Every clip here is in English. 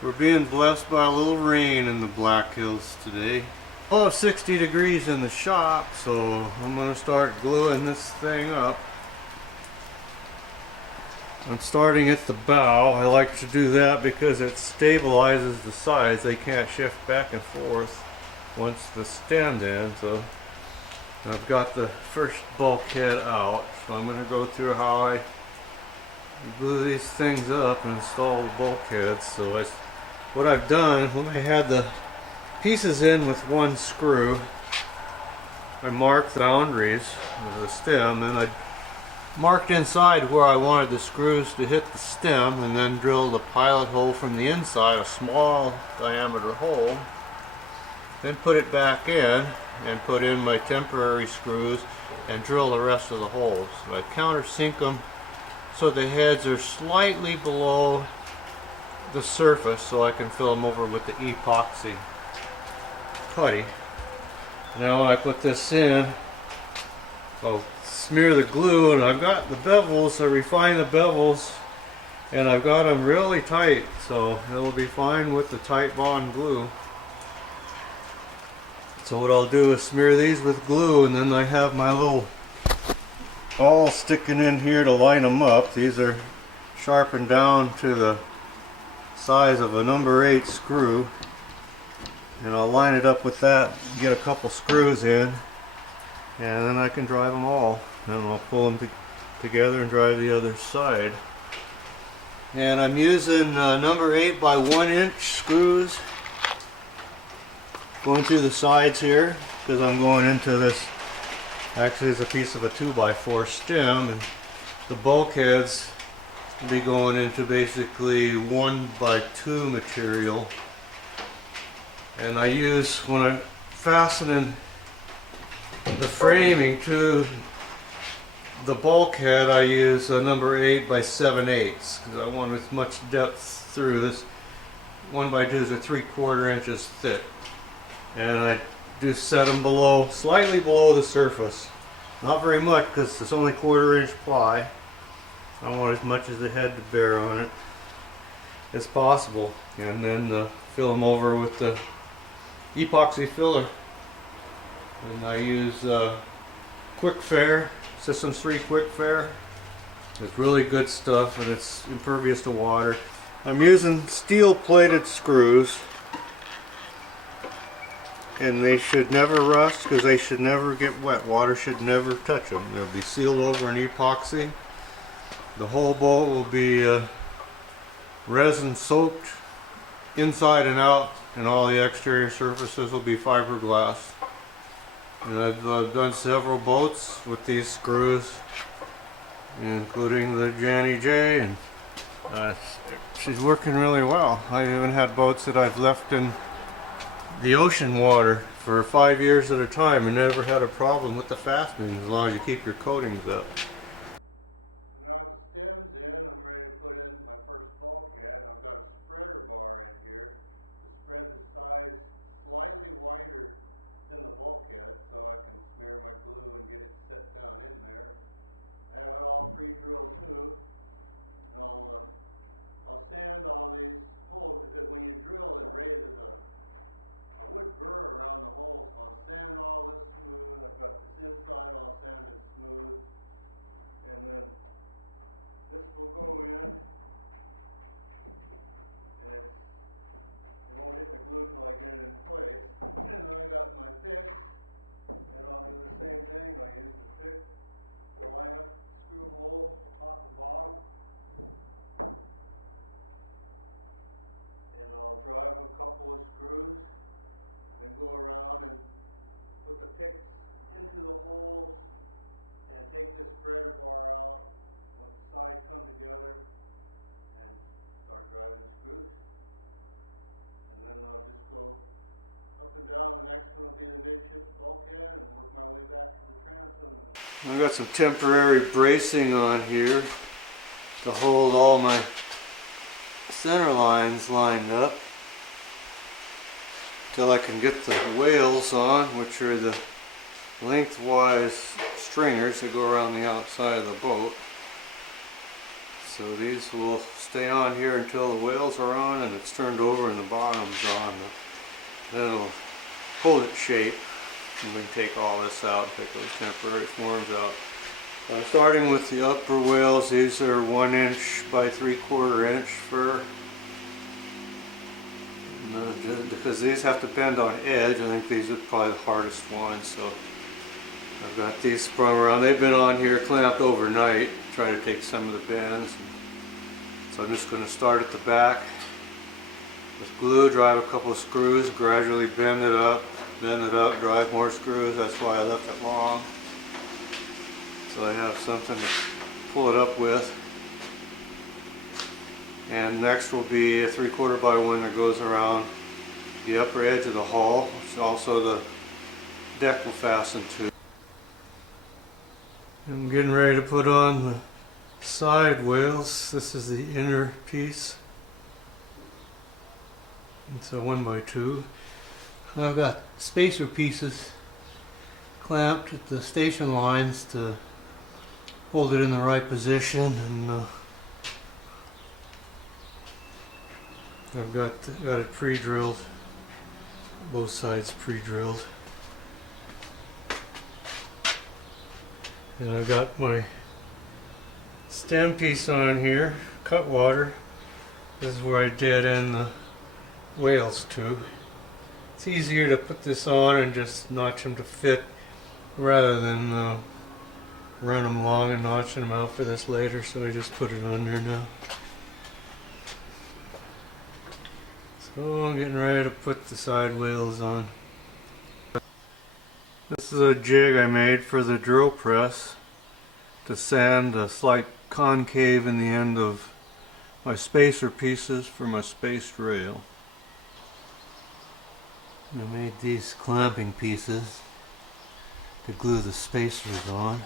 We're being blessed by a little rain in the Black Hills today. Oh, 60 degrees in the shop, so I'm going to start gluing this thing up. I'm starting at the bow. I like to do that because it stabilizes the sides. They can't shift back and forth once the stem's in. So I've got the first bulkhead out, so I'm going to go through how I glue these things up and install the bulkheads. So what I've done, when I had the pieces in with one screw, I marked the boundaries of the stem, and I marked inside where I wanted the screws to hit the stem, and then drilled a pilot hole from the inside, a small diameter hole, then put it back in and put in my temporary screws and drill the rest of the holes. So I countersink them so the heads are slightly below the surface, so I can fill them over with the epoxy putty. Now when I put this in, I'll smear the glue, and I've got the bevels, I refine the bevels, and I've got them really tight, so it'll be fine with the tight bond glue. So what I'll do is smear these with glue, and then I have my little awl sticking in here to line them up. These are sharpened down to the size of a number 8 screw, and I'll line it up with that, get a couple screws in, and then I can drive them all. Then I'll pull them together and drive the other side. And I'm using number 8 by 1 inch screws going through the sides here, because I'm going into this, actually it's a piece of a 2 by 4 stem, and the bulkheads will be going into basically 1 by 2 material. And I use, when I'm fastening the framing to the bulkhead, I use a number 8 by 7/8 because I want as much depth through this. 1 by 2s are 3/4 inches thick, and I do set them below, slightly below the surface, not very much because it's only 1/4 inch ply. I want as much as the head to bear on it as possible, and then fill them over with the epoxy filler. And I use Quick Fair, Systems 3 Quick Fair. It's really good stuff, and it's impervious to water. I'm using steel plated screws, and they should never rust because they should never get wet. Water should never touch them. They'll be sealed over in epoxy. The whole boat will be resin soaked inside and out, and all the exterior surfaces will be fiberglass. And I've done several boats with these screws, including the Janny J, and she's working really well. I've even had boats that I've left in the ocean water for 5 years at a time and never had a problem with the fastening, as long as you keep your coatings up. I've got some temporary bracing on here to hold all my center lines lined up till I can get the whales on, which are the lengthwise stringers that go around the outside of the boat. So these will stay on here until the whales are on and it's turned over and the bottom's on. Then it'll hold its shape. And we can take all this out and take those temporary forms out. I'm starting with the upper whales. These are 1 inch by 3/4 inch fur. Because these have to bend on edge, I think these are probably the hardest ones. So I've got these sprung around. They've been on here clamped overnight, trying to take some of the bends. So I'm just going to start at the back with glue, drive a couple of screws, gradually bend it up, drive more screws. That's why I left it long. So I have something to pull it up with. And next will be a 3/4 by 1 that goes around the upper edge of the hull, which also the deck will fasten to. I'm getting ready to put on the side whales. This is the inner piece. It's a 1 by 2. I've got spacer pieces clamped at the station lines to hold it in the right position, and I've got it pre-drilled, both sides pre-drilled, and I've got my stem piece on here, cut water. This is where I dead end the whales to. It's easier to put this on and just notch them to fit rather than run them long and notching them out for this later, so I just put it on there now. So I'm getting ready to put the side whales on. This is a jig I made for the drill press to sand a slight concave in the end of my spacer pieces for my spaced rail. I made these clamping pieces to glue the spacers on.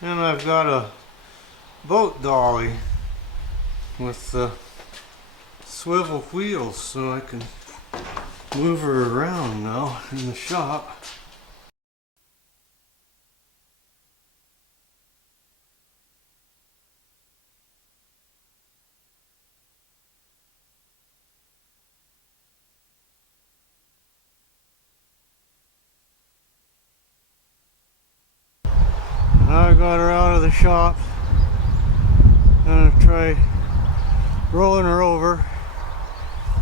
And I've got a boat dolly with swivel wheels, so I can move her around now in the shop. I got her out of the shop. I'm going to try rolling her over,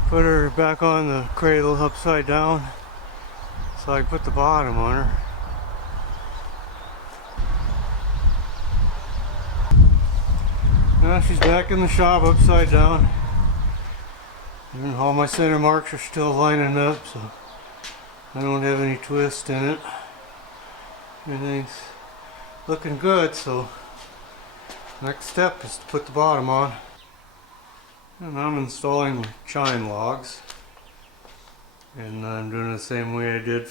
put her back on the cradle upside down so I can put the bottom on her. Now she's back in the shop upside down, and all my center marks are still lining up, so I don't have any twist in it. Everything's looking good, so next step is to put the bottom on. And I'm installing chine logs, and I'm doing it the same way I did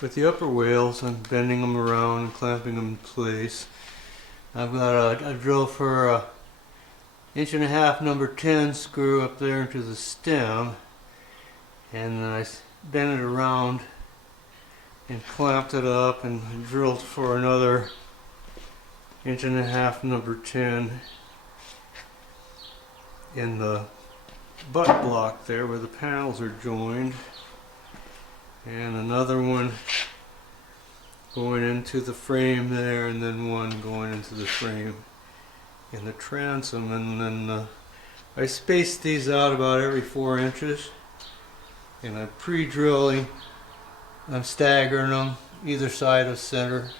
with the upper whales. I'm bending them around and clamping them in place. I've got a drill for a 1.5" number 10 screw up there into the stem, and then I bent it around and clamped it up and drilled for another 1.5" number 10 in the butt block there where the panels are joined, and another one going into the frame there, and then one going into the frame in the transom. And then I spaced these out about every 4 inches, and I'm pre-drilling. I'm staggering them either side of center,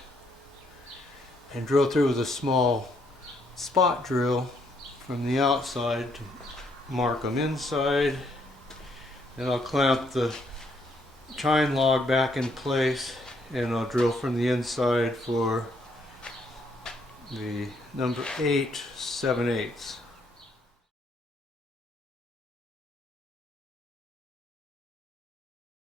and drill through with a small spot drill from the outside to mark them inside. Then I'll clamp the chine log back in place, and I'll drill from the inside for the number 8 7/8.